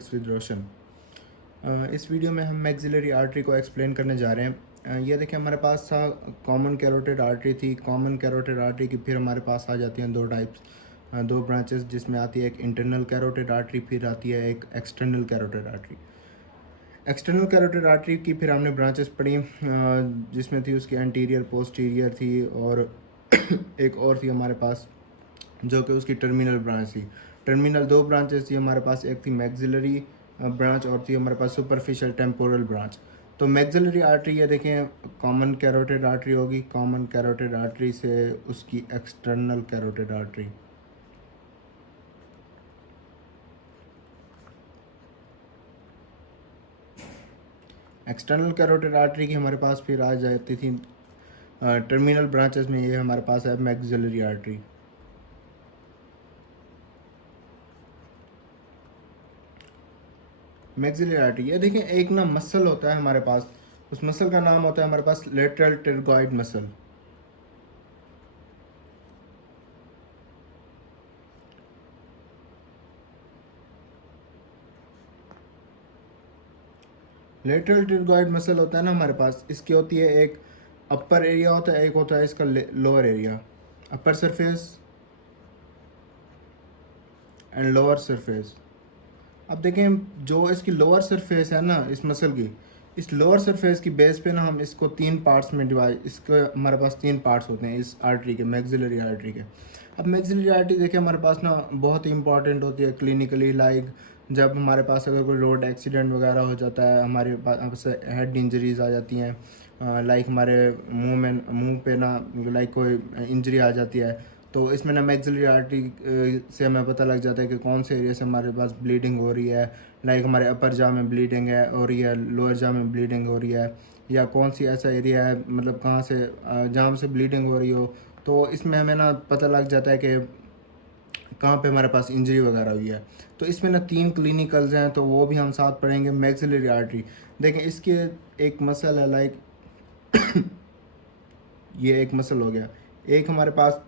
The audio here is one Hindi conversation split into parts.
फिजिक्स विद रोशन। इस वीडियो में हम मैक्सिलरी आर्टरी को एक्सप्लेन करने जा रहे हैं। ये देखिए, हमारे पास था कॉमन कैरोटिड आर्टरी थी। कॉमन कैरोटिड आर्टरी की फिर हमारे पास आ जाती हैं दो टाइप्स, दो ब्रांचेस, जिसमें आती है एक इंटरनल कैरोटिड आर्टरी, फिर आती है एक external carotid artery. External carotid artery की फिर हमने ब्रांचेस पढ़ी, जिसमें थी उसकी एंटीरियर, पोस्टीरियर थी, और एक और थी हमारे पास जो कि उसकी टर्मिनल ब्रांच थी। टर्मिनल दो ब्रांचेस थी हमारे पास, एक थी मैक्सिलरी ब्रांच और थी हमारे पास सुपरफिशियल टेम्पोरल ब्रांच। तो मैक्सिलरी आर्टरी, ये देखें, कॉमन कैरोटिड आर्टरी होगी। कॉमन कैरोटिड आर्टरी से उसकी external carotid artery, external carotid artery की हमारे पास फिर आ जाती थी टर्मिनल ब्रांचेस में। ये हमारे पास है मैक्सिलरी आर्टरी। मैक्सिलरी आर्टरी, ये देखें, एक ना मसल होता है हमारे पास, उस मसल का नाम होता है हमारे पास लेटरल टिरगॉइड मसल। लेटरल टिरगॉइड मसल होता है ना हमारे पास, इसकी होती है एक अपर एरिया होता है, एक होता है इसका lower area, upper surface and lower surface. अब देखें, जो इसकी लोअर सरफेस है ना इस मसल की, इस लोअर सरफेस की बेस पे ना हम इसको तीन पार्ट्स में डिवाइड, इसके हमारे पास तीन पार्ट्स होते हैं इस आर्टरी के, मैक्सिलरी आर्टरी के। अब मैक्सिलरी आर्टरी देखिए हमारे पास ना बहुत ही इंपॉर्टेंट होती है क्लिनिकली। लाइक जब हमारे पास अगर कोई रोड एक्सीडेंट वगैरह हो जाता है, हमारे पास हेड इंजरीज आ जाती हैं, लाइक हमारे मुंह पे ना लाइक कोई इंजरी आ जाती है, तो इसमें ना मैक्सिलरी आर्टरी से हमें पता लग जाता है कि कौन से एरिया से हमारे पास ब्लीडिंग हो रही है। लाइक हमारे अपर जा में ब्लीडिंग है हो रही है, लोअर जा में ब्लीडिंग हो रही है, या कौन सी ऐसा एरिया है, मतलब कहाँ से जहाँ से ब्लीडिंग हो रही हो। तो इसमें हमें ना पता लग जाता है कि कहाँ पे हमारे पास इंजरी वगैरह हुई है। तो इसमें ना तीन क्लिनिकल्स हैं, तो वो भी हम साथ पढ़ेंगे। मैक्सिलरी आर्टरी देखें, इसके एक मसल है, लाइक ये एक मसल हो गया। एक हमारे पास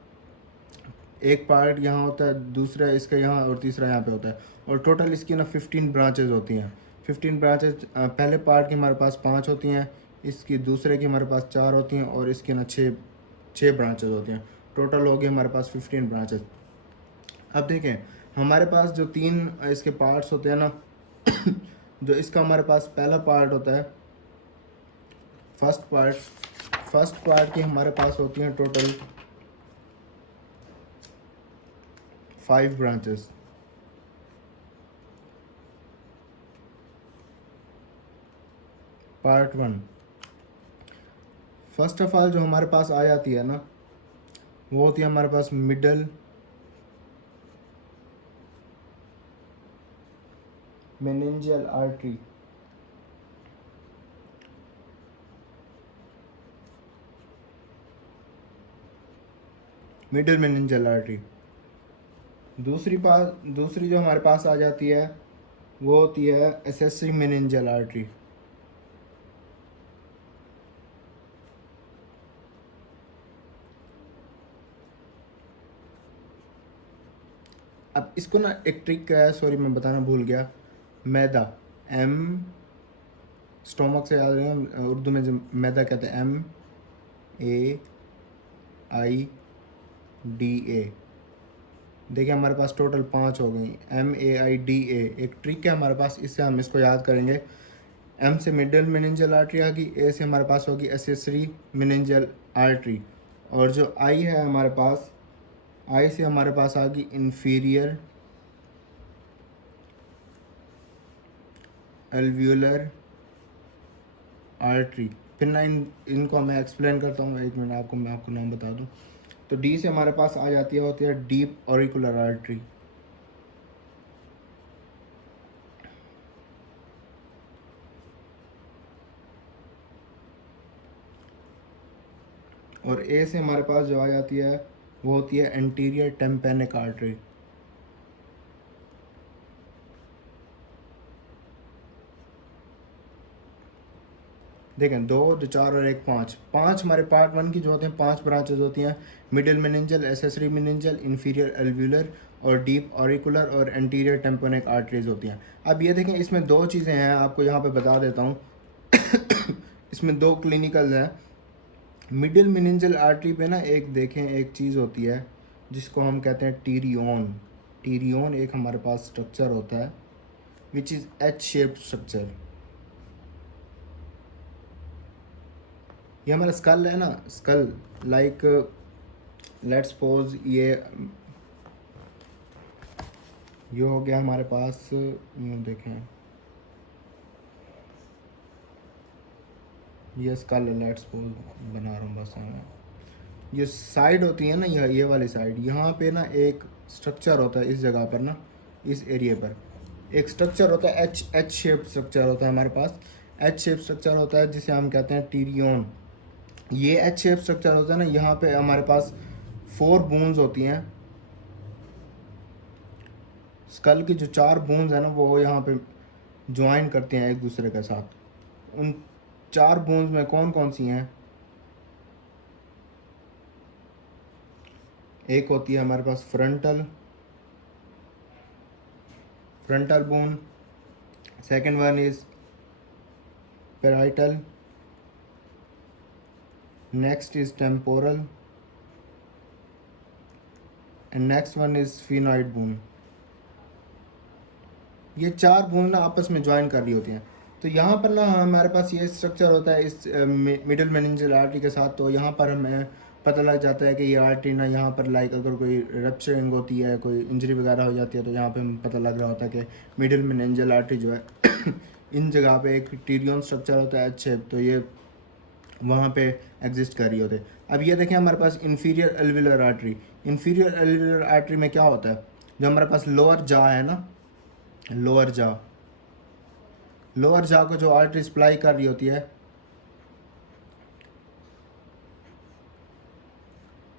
एक पार्ट यहाँ होता है, दूसरा इसका यहाँ, और तीसरा यहाँ पे होता है। और टोटल इसकी ना 15 ब्रांचेज होती हैं। 15 ब्रांचेज, पहले पार्ट की हमारे पास 5 होती हैं, इसकी दूसरे की हमारे पास 4 होती हैं, और इसकी ना 6 ब्रांचेज होती हैं। टोटल हो गए हमारे पास 15 ब्रांचेज। अब देखें, हमारे पास जो तीन इसके पार्ट्स होते हैं ना जो इसका हमारे पास पहला पार्ट होता है, फर्स्ट पार्ट की हमारे पास होती हैं total 5 branches. Part 1, first of all जो हमारे पास आ जाती है ना, वो होती है हमारे पास middle meningeal artery. Middle meningeal artery. दूसरी जो हमारे पास आ जाती है वो होती है एसेसरी मेनिंजियल आर्टरी। अब इसको ना एक ट्रिक है, सॉरी मैं बताना भूल गया। मैदा, एम, स्टोमक से याद रहे, उर्दू में जो मैदा कहते हैं, MAIDA। देखिए हमारे पास टोटल 5 हो गई, MAIDA। एक ट्रिक है हमारे पास, इससे हम इसको याद करेंगे। एम से मिडल मेनिंजियल आर्टरी आ गई, ए से हमारे पास होगी एसेसरी मेनिंजियल आर्टरी, और जो आई है हमारे पास, आई से हमारे पास आ गई इंफीरियर एल्व्यूलर आर्टरी। फिर ना इनको मैं एक्सप्लेन करता हूँ, एक मिनट आपको, मैं आपको नाम बता दूँ। तो डी से हमारे पास आ जाती है, होती है डीप ऑरिकुलर आर्टरी। और ए से हमारे पास जो आ जाती है वो होती है एंटीरियर टेम्पेनिक आर्टरी। देखें 2 2 4 और 1 5 5 हमारे पार्ट 1 की जो होते हैं 5 ब्रांचेज होती हैं, मिडिल मेनिंजल, एसेसरी मेनिंजल, इंफीरियर एल्व्यूलर और डीप ऑरिकुलर और एंटीरियर टेम्पोनिक आर्टरीज होती हैं। अब ये देखें इसमें दो चीज़ें हैं, आपको यहाँ पे बता देता हूँ। इसमें दो क्लिनिकल हैं। मिडिल मेनिंजल आर्टरी पे ना एक देखें एक चीज़ होती है जिसको हम कहते हैं टीरियोन। टीरियोन एक हमारे पास स्ट्रक्चर होता है which is H shaped structure. ये हमारा स्कल है ना, स्कल लाइक लेट्स सपोज ये हो गया हमारे पास, यूँ देखें ये स्कल लेट्स सपोज बना रहा हूँ बस मैं। ये साइड होती है ना, ये वाली साइड, यहाँ पे ना एक स्ट्रक्चर होता है इस जगह पर ना, इस एरिया पर एक स्ट्रक्चर होता है, एच शेप स्ट्रक्चर होता है हमारे पास। एच शेप स्ट्रक्चर होता है जिसे हम कहते हैं टीरियोन। ये एच शेप स्ट्रक्चर होता है ना, यहाँ पे हमारे पास 4 बोन्स होती हैं। स्कल की जो 4 बोन्स हैं ना वो यहाँ पे ज्वाइन करते हैं एक दूसरे के साथ। उन 4 बोन्स में कौन कौन सी हैं? एक होती है हमारे पास frontal bone, second one is parietal, next is temporal and next one is sphenoid bone. ये 4 बोन ना आपस में ज्वाइन कर रही होती हैं। तो यहाँ पर ना हमारे पास ये स्ट्रक्चर होता है इस मिडिल मेनिंजल आर्टरी के साथ। तो यहाँ पर हमें पता लग जाता है कि ये आर्टरी ना यहाँ पर लाइक अगर कोई रप्चरिंग होती है, कोई इंजरी वगैरह हो जाती है, तो यहाँ पे हमें पता लग रहा होता है कि मिडिल मेनिंजल आर्टरी जो है इन जगह पे एक टीरियोन स्ट्रक्चर होता है अच्छे, तो ये वहाँ पे एग्जिस्ट कर रही होते हैं। अब ये देखें हमारे पास inferior alveolar artery. Inferior alveolar artery में क्या होता है, जो हमारे पास लोअर जा है ना, लोअर जा को जो आर्टरी सप्लाई कर रही होती है,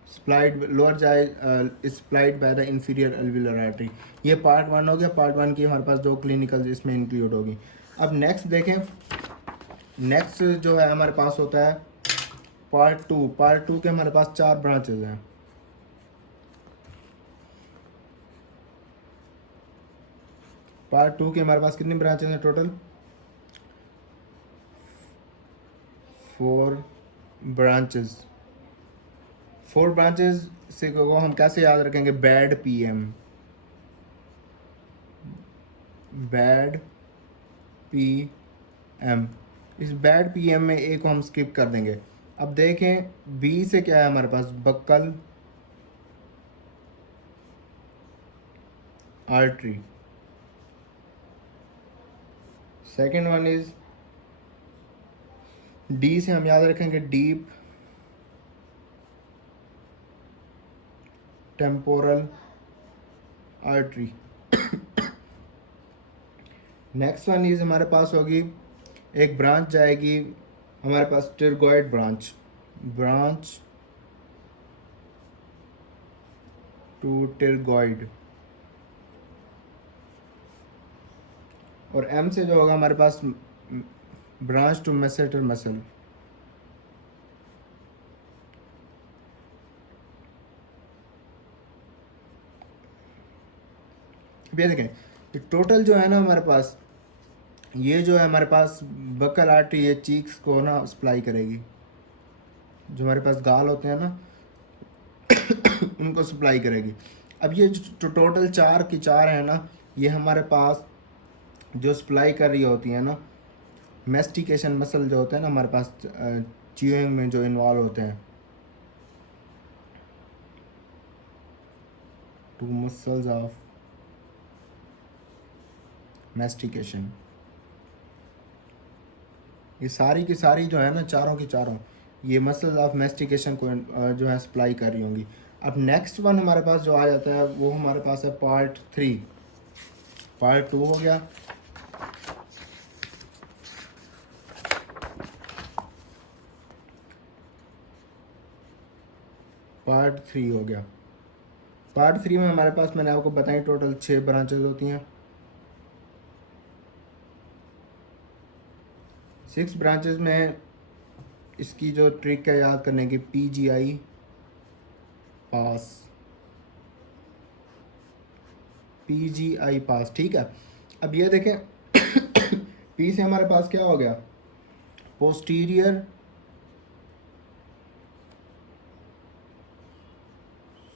सप्लाइड लोअर जा is supplied by the inferior alveolar artery. ये पार्ट 1 हो गया। पार्ट 1 की हमारे पास 2 क्लिनिकल इसमें इंक्लूड होगी। अब नेक्स्ट देखें, नेक्स्ट जो है हमारे पास होता है पार्ट 2। पार्ट 2 के हमारे पास 4 ब्रांचेज हैं। पार्ट 2 के हमारे पास कितनी ब्रांचेज हैं टोटल? 4 ब्रांचेज। 4 ब्रांचेज से को हम कैसे याद रखेंगे? बैड पीएम इस बैड पीएम में ए को हम स्किप कर देंगे। अब देखें बी से क्या है हमारे पास? Buccal artery. Second one is D से हम याद रखेंगे deep temporal artery. Next one is हमारे पास होगी एक ब्रांच जाएगी हमारे पास टिरगॉइड ब्रांच टू टिरगॉइड। और एम से जो होगा हमारे पास ब्रांच टू मेसेटर मसल। ये देखें ये टोटल जो है ना हमारे पास, ये जो है हमारे पास बकल आर्टरी ये चीक्स को ना सप्लाई करेगी। जो हमारे पास गाल होते हैं ना उनको सप्लाई करेगी। अब ये जो टोटल 4 की 4 है ना, ये हमारे पास जो सप्लाई कर रही होती है ना, मेस्टिकेशन मसल जो होते हैं ना हमारे पास च्यूइंग में जो इन्वॉल्व होते हैं, टू मसल्स ऑफ मेस्टिकेशन। ये सारी की सारी जो है ना, चारों की चारों ये मसल्स ऑफ मेस्टिकेशन को जो है सप्लाई कर रही होंगी। अब नेक्स्ट वन हमारे पास जो आ जाता है वो हमारे पास है पार्ट 3। पार्ट 2 हो गया। पार्ट 3 हो गया। पार्ट 3 में हमारे पास मैंने आपको बताई टोटल 6 ब्रांचेज होती हैं। 6 ब्रांचेज में इसकी जो ट्रिक है याद करने की, PGI पास, PGI पास, ठीक है। अब ये देखें P से हमारे पास क्या हो गया, posterior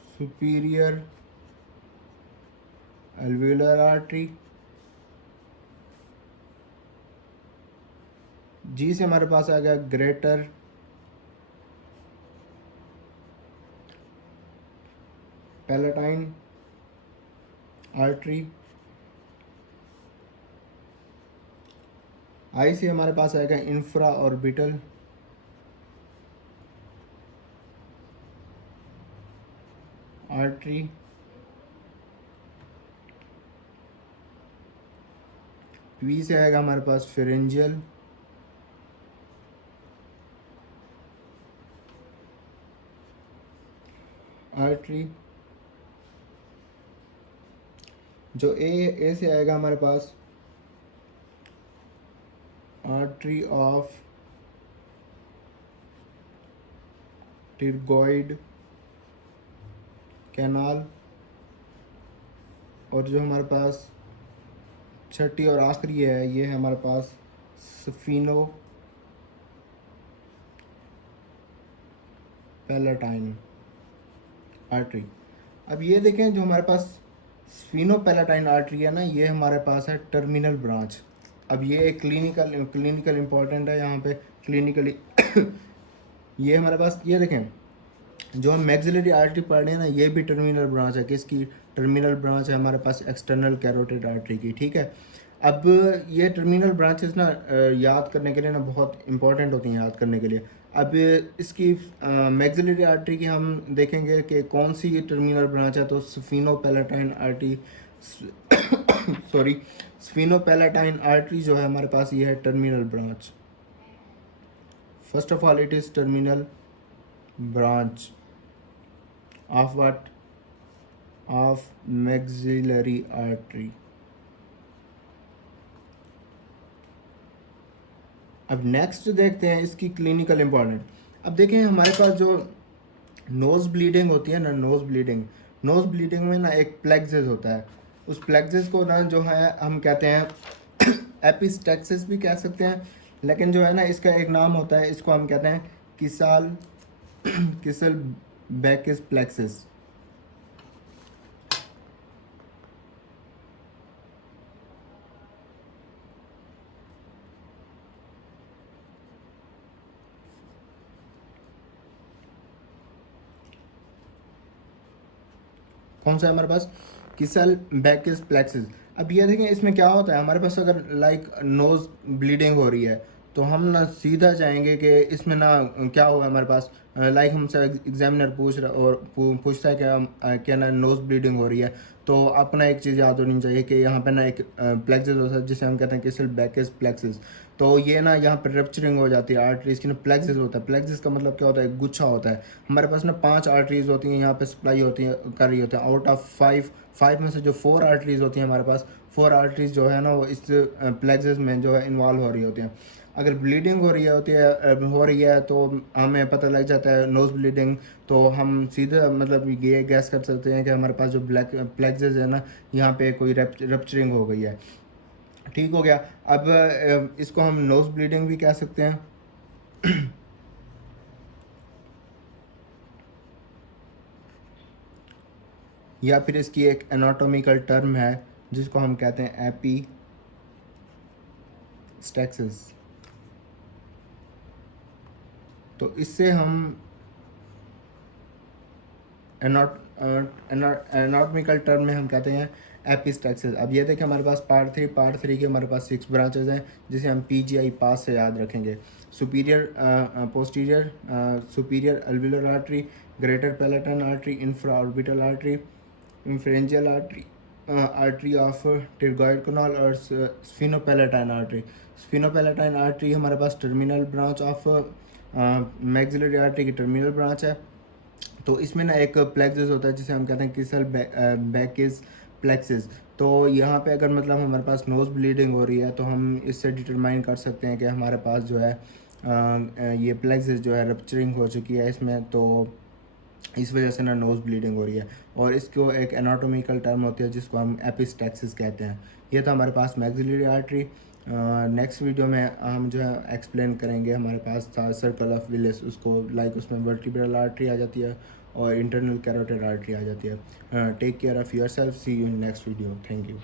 superior alveolar artery, G से हमारे पास आ गया ग्रेटर पैलेटाइन आर्टरी, I से हमारे पास आएगा इंफ्रा ऑर्बिटल आर्टरी, V से आएगा हमारे पास फेरेंजियल आर्टरी, जो ए से आएगा हमारे पास आर्टरी ऑफ टिरगॉइड कैनाल, और जो हमारे पास छठी और आखिरी है ये है हमारे पास स्फीनो पैलेटाइन आर्टरी। अब ये देखें जो हमारे पास स्फीनो पैलेटाइन आर्टरी है ना, ये हमारे पास है टर्मिनल ब्रांच। अब ये क्लिनिकल इम्पोर्टेंट है यहाँ पे क्लिनिकली ये हमारे पास, ये देखें जो हम मैक्सिलरी आर्टरी पढ़ रहे हैं ना, ये भी टर्मिनल ब्रांच है। किसकी टर्मिनल ब्रांच है? हमारे पास एक्सटर्नल कैरोटिड आर्टरी की, ठीक है। अब ये टर्मिनल ब्रांचेस ना याद करने के लिए ना बहुत इंपॉर्टेंट होती हैं याद करने के लिए। अब इसकी मैक्सिलरी आर्टरी की हम देखेंगे कि कौन सी ये टर्मिनल ब्रांच है, तो sphenopalatine artery sorry sphenopalatine artery जो है हमारे पास ये है terminal branch. First of all it is terminal branch of what? Of maxillary artery. अब नेक्स्ट देखते हैं इसकी क्लिनिकल इम्पॉर्टेंट। अब देखें हमारे पास जो नोज़ ब्लीडिंग होती है ना, नोज़ ब्लीडिंग में ना एक प्लेक्सिस होता है। उस प्लेक्सिस को ना जो है हम कहते हैं एपिस्टैक्सिस भी कह सकते हैं, लेकिन जो है ना इसका एक नाम होता है, इसको हम कहते हैं किसल बैकिस प्लेक्सिस। कौन सा है हमारे पास? किसल बैकिस प्लेक्सिस। अब ये देखें इसमें क्या होता है, हमारे पास अगर लाइक नोज़ ब्लीडिंग हो रही है तो हम ना सीधा जाएंगे कि इसमें ना क्या हुआ हमारे पास, लाइक हमसे एग्जामिनर पूछ रहा और पूछता है कि क्या ना नोज़ ब्लीडिंग हो रही है, तो अपना एक चीज़ याद होनी चाहिए कि यहाँ पे ना एक प्लेक्सिस होता है जिसे हम कहते हैं किसल बैकिस प्लेक्सिस। तो ये ना यहाँ पर रप्चरिंग हो जाती है आर्टरीज की ना, प्लेक्सिस होता है। प्लेक्सिस का मतलब क्या होता है? गुच्छा होता है। हमारे पास ना 5 आर्टरीज होती हैं यहाँ पे सप्लाई होती है कर रही होती है आउट ऑफ 5 में से जो 4 आर्टरीज होती हैं हमारे पास, 4 आर्टरीज जो है ना वो इस प्लेक्सिस में जो है इन्वॉल्व हो रही होती हैं। अगर ब्लीडिंग हो रही है तो हमें पता लग जाता है नोज़ ब्लीडिंग, तो हम सीधे मतलब ये गैस कर सकते हैं कि हमारे पास जो प्लेक्सिस है ना यहाँ पे कोई रप्चरिंग हो गई है। ठीक हो गया। अब इसको हम नोज़ ब्लीडिंग भी कह सकते हैं। या फिर इसकी एक एनाटॉमिकल टर्म है जिसको हम कहते हैं एपिस्टैक्सिस। तो इससे हम एनाटॉमिकल टर्म में हम कहते हैं एपिस्टैक्सिस। अब ये देखें हमारे पास पार्ट थ्री के हमारे पास 6 ब्रांचेज हैं जिसे हम PGI पास से याद रखेंगे। Posterior superior alveolar artery, greater palatine artery, infraorbital artery, pharyngeal artery, artery of pterygoid canal और स्फीनोपैलेटाइन आर्टरी। स्फीनोपैलेटाइन आर्टरी हमारे पास terminal branch of maxillary artery की टर्मिनल ब्रांच है। तो इसमें ना एक प्लेक्सिस होता है जिसे हम कहते हैं किसल बैकिस प्लेक्सिस। तो यहाँ पे अगर मतलब हमारे पास नोज़ ब्लीडिंग हो रही है तो हम इससे डिटरमाइन कर सकते हैं कि हमारे पास जो है ये प्लेक्सिस जो है रप्चरिंग हो चुकी है इसमें, तो इस वजह से ना नोज़ ब्लीडिंग हो रही है। और इसको एक एनाटॉमिकल टर्म होती है जिसको हम एपिस्टैक्सिस कहते हैं। ये था हमारे पास मैक्सिलरी आर्टरी। नेक्स्ट वीडियो में हम जो है एक्सप्लेन करेंगे, हमारे पास था सर्कल ऑफ विलिस, उसको लाइक उसमें वर्टिब्रल आर्टरी आ जाती है और इंटरनल कैरोटिड आर्टरी आ जाती है। Take care of yourself, see you in next video, thank you.